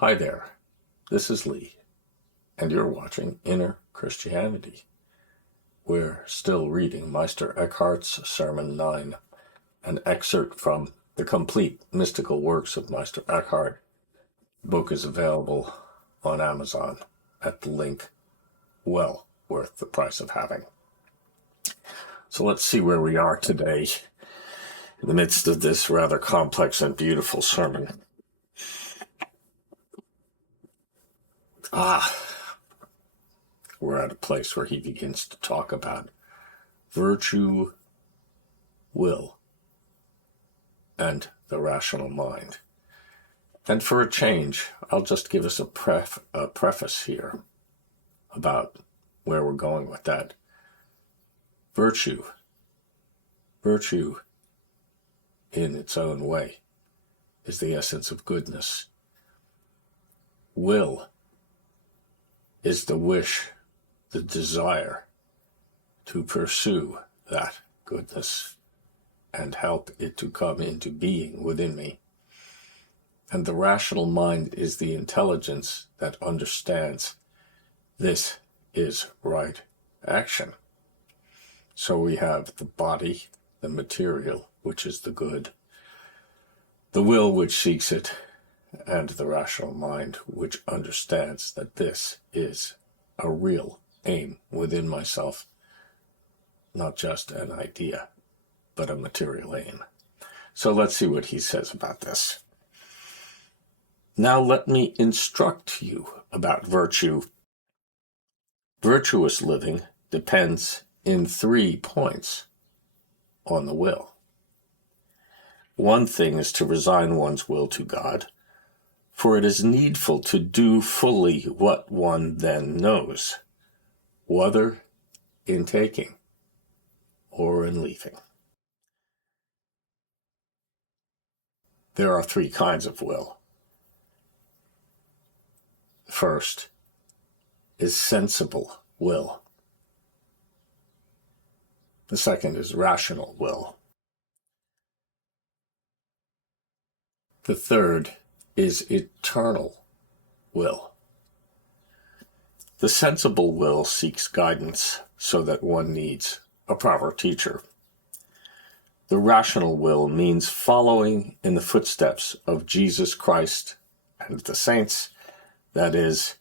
Hi there, this is Lee, and you're watching Inner Christianity. We're still reading Meister Eckhart's Sermon 9, an excerpt from the complete mystical works of Meister Eckhart. The book is available on Amazon at the link well worth the price of having. So let's see where we are today in the midst of this rather complex and beautiful sermon. We're at a place where he begins to talk about virtue, will, and the rational mind. And for a change, I'll just give us a preface here about where we're going with that. Virtue in its own way is the essence of goodness. Will is the wish, the desire to pursue that goodness and help it to come into being within me. And the rational mind is the intelligence that understands this is right action. So we have the body, the material, which is the good, the will which seeks it, and the rational mind which understands that this is a real aim within myself, not just an idea, but a material aim. So let's see what he says about this. Now let me instruct you about virtue. Virtuous living depends in 3 points on the will. One thing is to resign one's will to God, for it is needful to do fully what one then knows, whether in taking or in leaving. There are 3 kinds of will. The first is sensible will. The second is rational will. The third is eternal will. The sensible will seeks guidance so that one needs a proper teacher. The rational will means following in the footsteps of Jesus Christ and the saints, that is,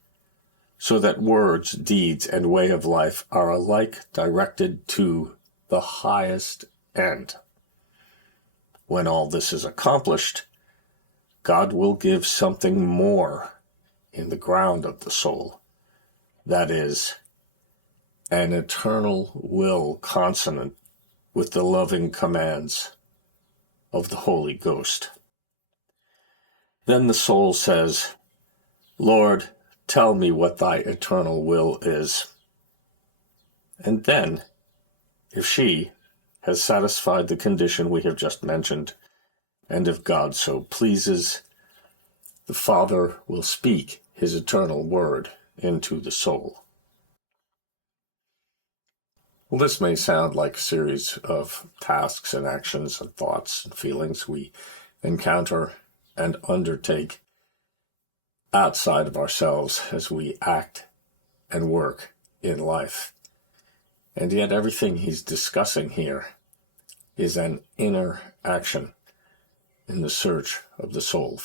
so that words, deeds, and way of life are alike directed to the highest end. When all this is accomplished, God will give something more in the ground of the soul, that is, an eternal will consonant with the loving commands of the Holy Ghost. Then the soul says, Lord, tell me what thy eternal will is. And then, if she has satisfied the condition we have just mentioned, and if God so pleases, the Father will speak his eternal word into the soul. Well, this may sound like a series of tasks and actions and thoughts and feelings we encounter and undertake outside of ourselves as we act and work in life. And yet everything he's discussing here is an inner action in the search of the soul